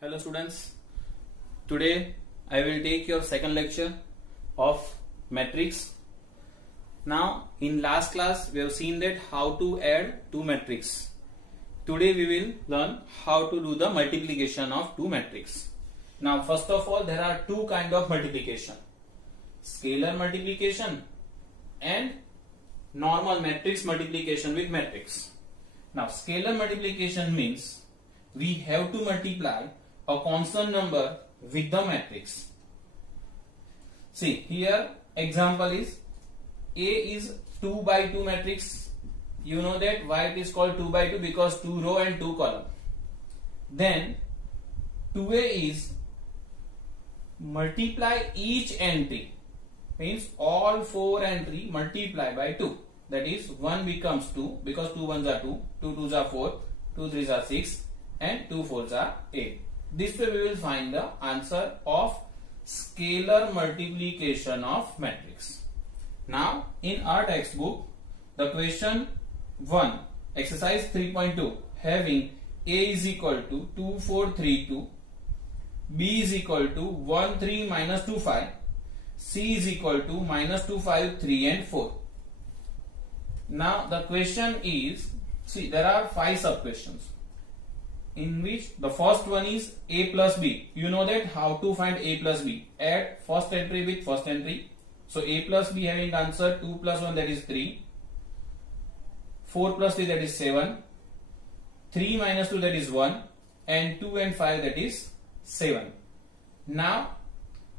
Hello students, today I will take your second lecture of matrix. Now in last class we have seen that how to add two matrix. Today we will learn how to do the multiplication of two matrix. Now first of all there are two kind of multiplication, scalar multiplication and normal matrix multiplication with matrix. Now scalar multiplication means we have to multiply a constant number with the matrix. See here example is A is 2 by 2 matrix. You know that why it is called 2 by 2, because 2 row and 2 column. Then 2A is multiply each entry, means all 4 entry multiply by 2. That is 1 becomes 2 because 2 ones are 2, 2 twos are 4, 2 threes are 6 and 2 fours are 8. This way we will find the answer of scalar multiplication of matrix. Now in our textbook the question 1 exercise 3.2 having A is equal to 2 4 3 2, B is equal to 1 3 minus 2 5, C is equal to minus 2 5 3 and 4. Now the question is, see there are 5 sub questions, in which the first one is A plus B. You know that how to find A plus B. Add first entry with first entry. So A plus B having answer 2 plus 1 that is 3. 4 plus 3 that is 7. 3 minus 2 that is 1. And 2 and 5 that is 7. Now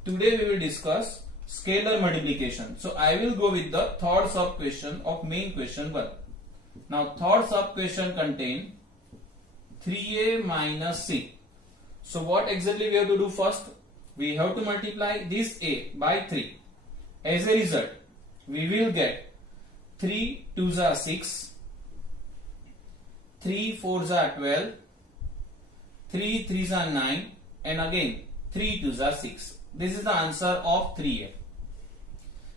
today we will discuss scalar multiplication. So I will go with the third sub question of main question 1. Now third sub question contain 3A minus C. So what exactly we have to do first? We have to multiply this A by 3. As a result, we will get 3 2s are 6, 3 4s are 12, 3 3s are 9 and again 3 2s are 6. This is the answer of 3A.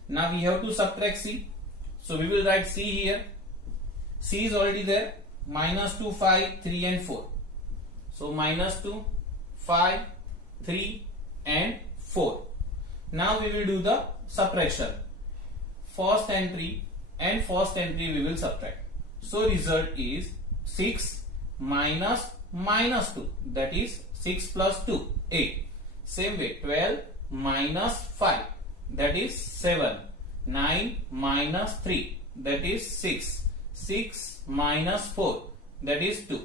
Now we have to subtract C. So we will write C here. C is already there. Minus 2, 5, 3 and 4. So minus 2, 5, 3 and 4. Now we will do the subtraction. First entry and first entry we will subtract. So result is 6 minus minus 2. That is 6 plus 2, 8. Same way 12 minus 5. That is 7. 9 minus 3. That is 6. 6 minus 4, that is 2.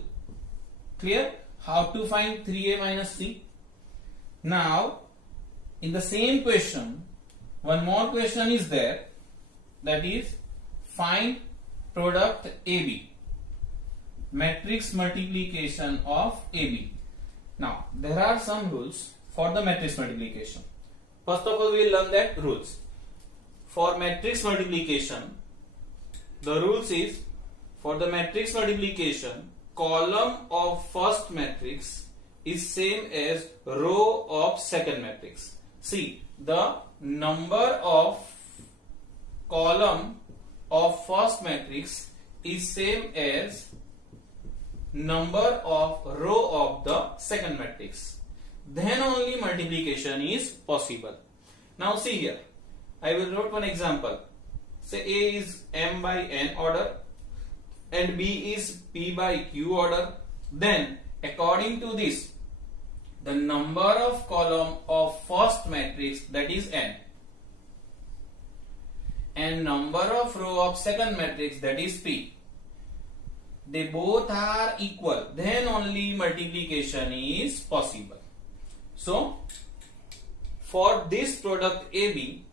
Clear? How to find 3A minus C? Now in the same question one more question is there, that is find product AB, matrix multiplication of AB. Now there are some rules for the matrix multiplication. First of all we will learn that rules. For matrix multiplication the rules is, for the matrix multiplication, column of first matrix is same as row of second matrix. See, the number of column of first matrix is same as number of row of the second matrix. Then only multiplication is possible. Now see here, I will write one example. Say A is M by N order and B is P by Q order. Then according to this, the number of column of first matrix, that is N, and number of row of second matrix, that is P, they both are equal, then only multiplication is possible. So for this product AB,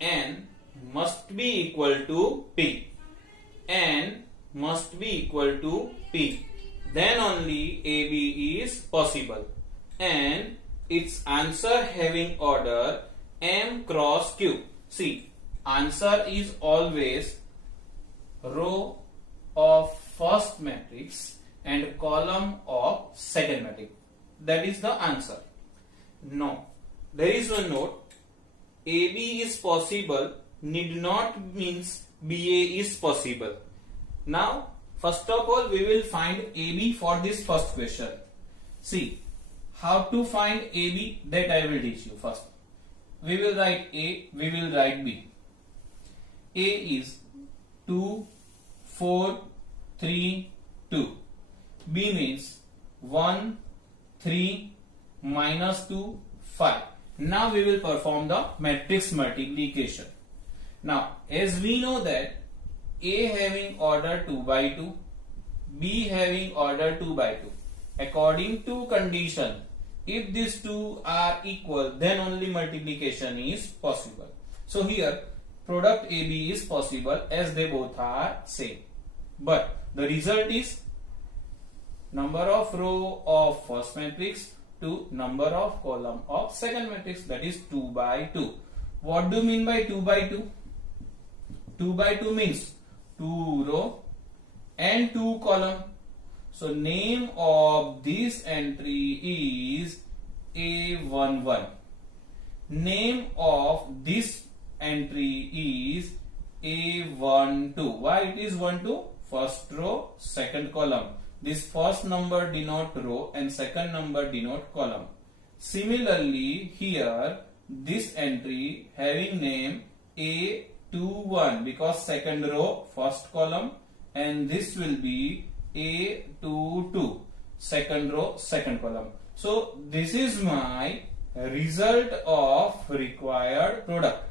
N must be equal to P. N must be equal to P. Then only AB is possible. And its answer having order M cross Q. See, answer is always row of first matrix and column of second matrix. That is the answer. No, there is one note. AB is possible need not means BA is possible. Now first of all we will find AB for this first question. See, how to find AB, that I will teach you first. We will write A, we will write B. A is 2, 4, 3, 2. B means 1, 3, minus 2, 5. Now we will perform the matrix multiplication. Now, as we know that A having order 2 by 2, B having order 2 by 2. According to condition, if these two are equal, then only multiplication is possible. So here, product AB is possible as they both are same. But the result is number of row of first matrix to number of column of second matrix, that is 2 by 2. What do you mean by 2 by 2? 2 by 2 means 2 row and 2 column. So name of this entry is A11. Name of this entry is A12. Why it is 12? First row, second column. This first number denote row and second number denote column. Similarly, here this entry having name A21 because second row, first column, and this will be A22, second row, second column. So this is my result of required product.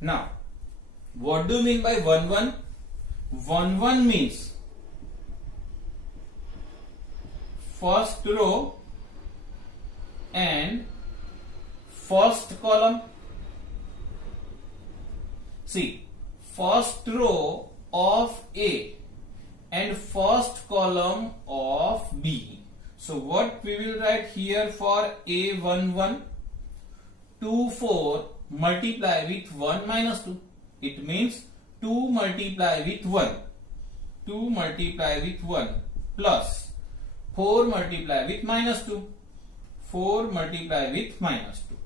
Now, what do you mean by 1-1? 1-1 means first row and first column. See, first row of A and first column of B. So what we will write here for A11? 2, 4 multiply with 1 minus 2. It means 2 multiply with 1. 2 multiply with 1 plus 4 multiply with minus 2. 4 multiply with minus 2.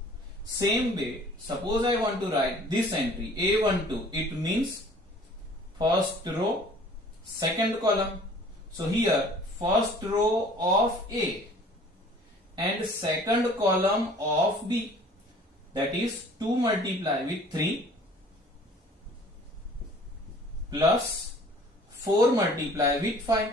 Same way, suppose I want to write this entry A12. It means first row, second column. So here first row of A and second column of B, that is 2 multiply with 3 plus 4 multiply with 5.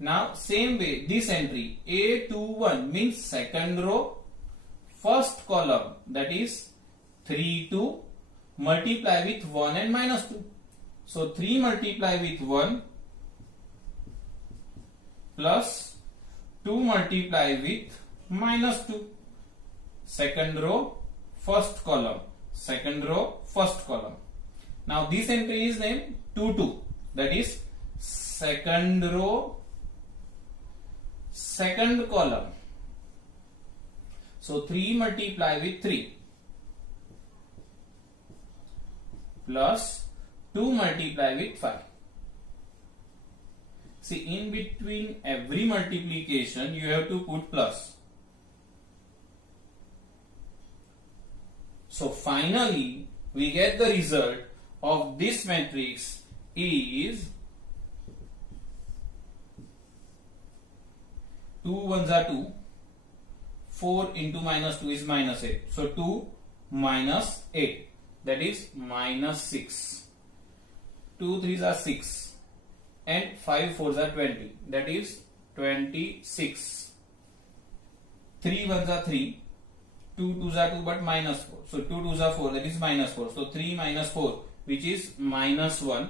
Now same way, this entry A21 means second row, first column, that is 3, 2 multiply with 1 and minus 2. So 3 multiply with 1 plus 2 multiply with minus 2. Second row, first column, second row, first column. Now this entry is named 2, 2, that is second row, second column. So 3 multiply with 3 plus 2 multiply with 5. See, in between every multiplication you have to put plus. So finally we get the result of this matrix is 2 ones are 2, 4 into minus 2 is minus 8. So 2 minus 8, that is minus 6. 2 3s are 6 and 5 4s are 20, that is 26. 3 1s are 3, 2 2s are 2 but minus 4. So 2 2s are 4, that is minus 4. So 3 minus 4, which is minus 1.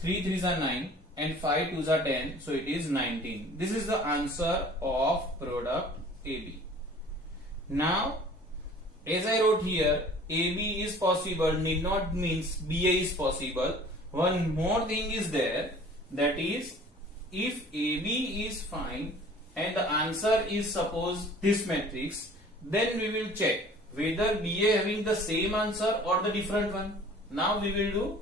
3 3s are 9 and 5 2s are 10, so it is 19. This is the answer of product AB. Now, as I wrote here, AB is possible need not means BA is possible. One more thing is there, that is, if AB is fine and the answer is suppose this matrix, then we will check whether BA having the same answer or the different one. Now we will do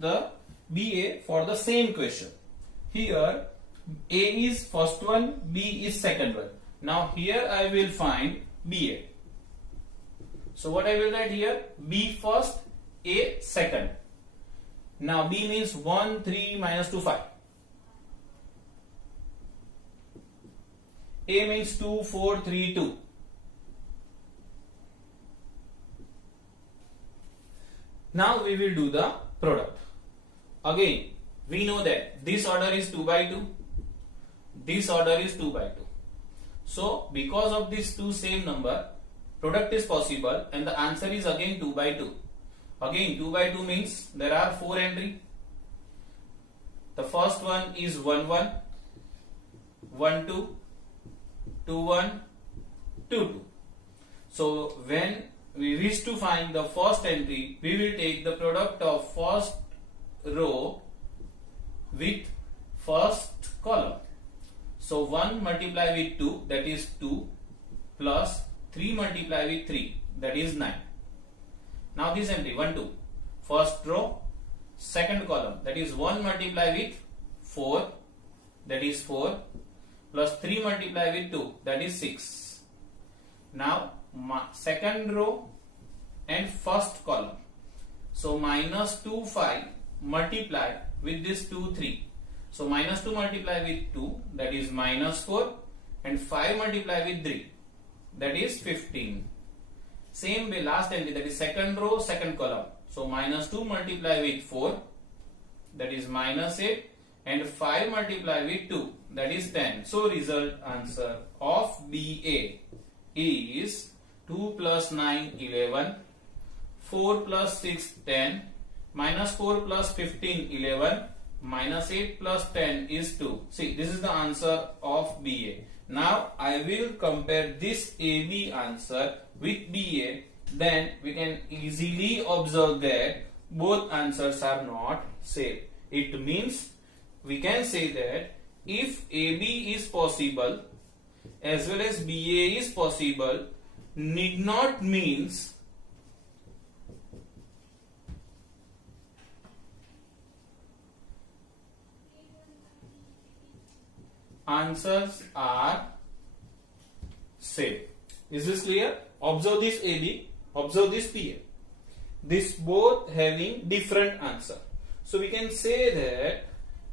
the BA for the same question. Here A is first one, B is second one. Now here I will find BA. So what I will write here? B first, A second. Now B means 1, 3, minus 2, 5. A means 2, 4, 3, 2. Now we will do the product. Again, we know that this order is 2 by 2. This order is 2 by 2. So, because of these two same number, product is possible and the answer is again 2 by 2. Again, 2 by 2 means there are 4 entries. The first one is 1, 1, 1, 2, 2, 1, 2, 2. So, when we wish to find the first entry, we will take the product of first row with first column. So 1 multiply with 2, that is 2, plus 3 multiply with 3, that is 9. Now this entry 1, 2, first row, second column, that is 1 multiply with 4, that is 4, plus 3 multiply with 2, that is 6. Now second row and first column. So minus 2, 5 multiply with this 2, 3. So minus 2 multiply with 2, that is minus 4, and 5 multiply with 3, that is 15. Same way last entry, that is second row, second column. So minus 2 multiply with 4, that is minus 8, and 5 multiply with 2, that is 10. So result answer of BA is 2 plus 9, 11, 4 plus 6, 10, minus 4 plus 15, 11, minus 8 plus 10 is 2. See, this is the answer of BA. Now I will compare this AB answer with BA. Then we can easily observe that both answers are not same. It means we can say that if AB is possible as well as BA is possible, need not means answers are same. Is this clear? Observe this AB, observe this BA. This both having different answer. So we can say that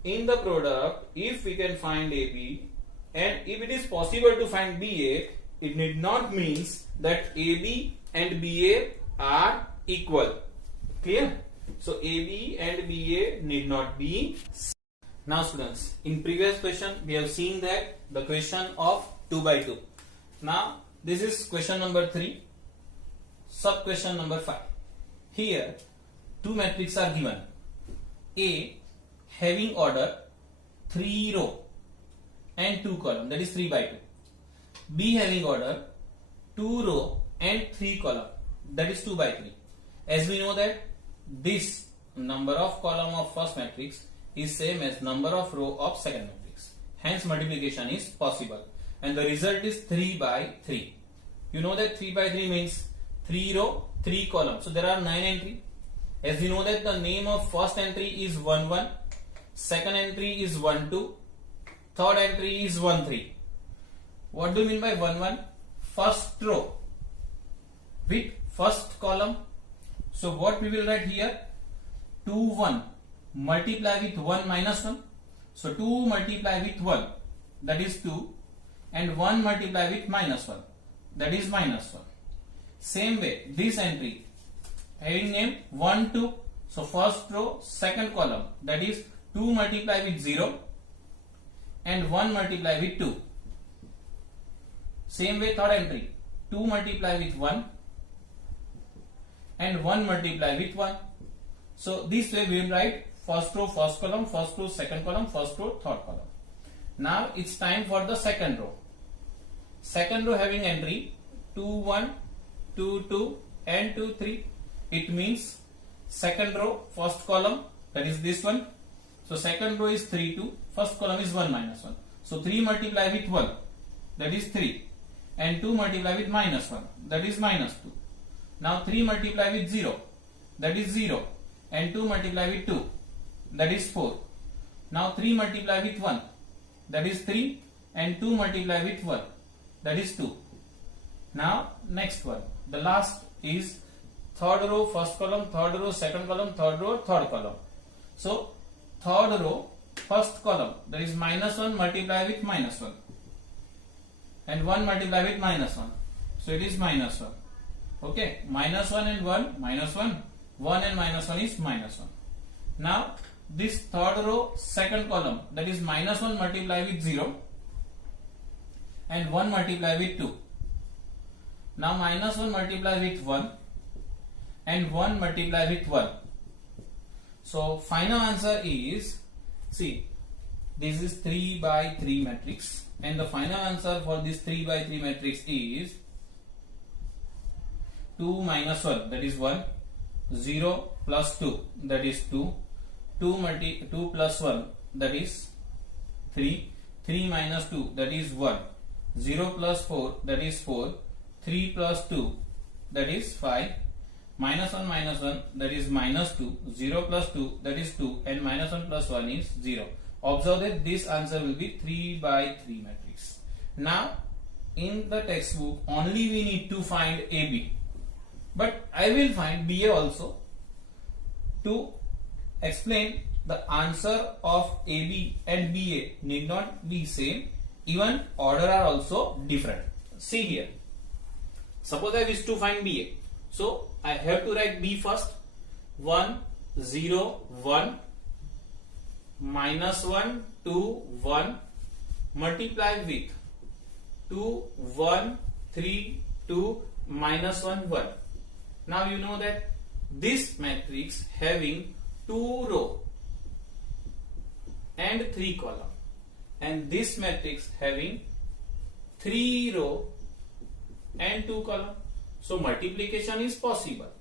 in the product, if we can find AB and if it is possible to find BA, it need not means that AB and BA are equal. Clear? So AB and BA need not be. Now students, in previous question we have seen that the question of 2 by 2. Now this is question number 3, sub question number 5. Here two matrices are given. A having order 3 row and 2 column, that is 3 by 2. B having order 2 row and 3 column, that is 2 by 3. As we know that this number of column of first matrix is same as number of row of second matrix. Hence multiplication is possible. And the result is 3 by 3. You know that 3 by 3 means 3 row, 3 column. So there are 9 entries. As you know that the name of first entry is 1, 1. Second entry is 1, 2. Third entry is 1, 3. What do you mean by 1, 1? First row with first column. So what we will write here? 2, 1. Multiply with 1 minus 1. So 2 multiply with 1, that is 2, and 1 multiply with minus 1, that is minus 1. Same way this entry having name 1, 2. So first row, second column, that is 2 multiply with 0 and 1 multiply with 2. Same way third entry 2 multiply with 1 and 1 multiply with 1. So this way we will write first row, first column, first row, second column, first row, third column. Now it's time for the second row. Second row having entry 2, 1, 2, 2 and 2, 3. It means second row, first column, that is this one. So second row is 3, 2, first column is 1 minus 1. So 3 multiply with 1, that is 3, and 2 multiply with minus 1, that is minus 2. Now 3 multiply with 0, that is 0, and 2 multiply with 2, that is 4. Now 3 multiply with 1, that is 3, and 2 multiply with 1, that is 2. Now next one, the last is third row, first column, third row, second column, third row, third column. So third row, first column, that is minus 1 multiply with minus 1. and 1 multiply with minus 1. So it is minus 1. Okay, minus 1 and 1, minus 1. 1 and minus 1 is minus 1. Now this third row, second column, that is minus 1 multiply with 0 and 1 multiply with 2. Now minus 1 multiply with 1 and 1 multiply with 1. So final answer is, see, this is 3 by 3 matrix, and the final answer for this 3 by 3 matrix is 2 minus 1, that is 1, 0 plus 2, that is 2, 2 plus 1, that is 3, 3 minus 2, that is 1, 0 plus 4, that is 4, 3 plus 2, that is 5, minus 1, that is minus 2, 0 plus 2, that is 2, and minus 1 plus 1 is 0. Observe that this answer will be 3 by 3 matrix. Now in the textbook only we need to find AB, but I will find BA also. To explain, the answer of AB and BA need not be same, even order are also different. See here, suppose I wish to find BA, so I have to write B first. 1, 0, 1, minus 1, 2, 1, multiply with 2, 1, 3, 2, minus 1, 1. Now you know that this matrix having 2 row and 3 column, and this matrix having 3 row and 2 column. So multiplication is possible,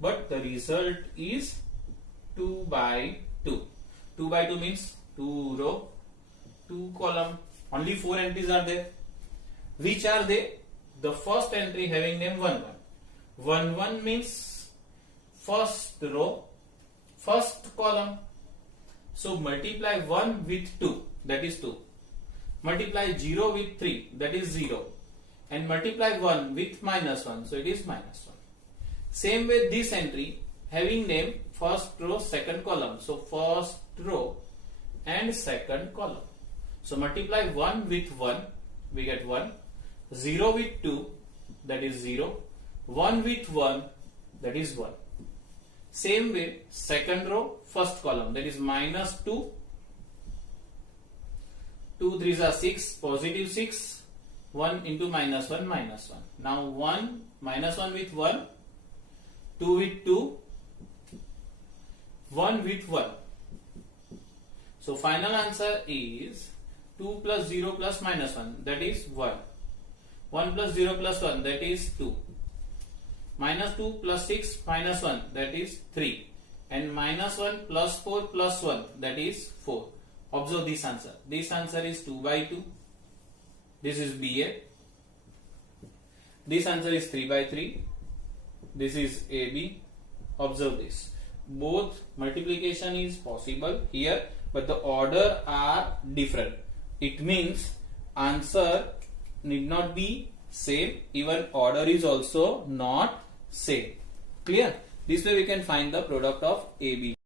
but the result is 2 by 2. 2 by 2 means 2 row, 2 column. Only 4 entries are there. Which are they? The first entry having name 1 1. 1 1 means first row, first column. So multiply 1 with 2, that is 2. Multiply 0 with 3, that is 0. And multiply 1 with minus 1, so it is minus 1. Same way this entry having name first row, second column. So first row and second column. So multiply 1 with 1, we get 1. 0 with 2, that is 0. 1 with 1, that is 1. Same way second row, first column, that is minus 2. 2 3s are 6, positive 6. 1 into minus 1, minus 1. Now 1, minus 1 with 1, 2 with 2, 1 with 1. So final answer is 2 plus 0 plus minus 1, that is 1. 1 plus 0 plus 1, that is 2. Minus 2 plus 6 minus 1, that is 3. And minus 1 plus 4 plus 1, that is 4. Observe this answer. This answer is 2 by 2. This is BA. This answer is 3 by 3. This is AB. Observe this. Both multiplication is possible here, but the order are different. It means answer need not be same, even order is also not same. Clear? This way we can find the product of AB.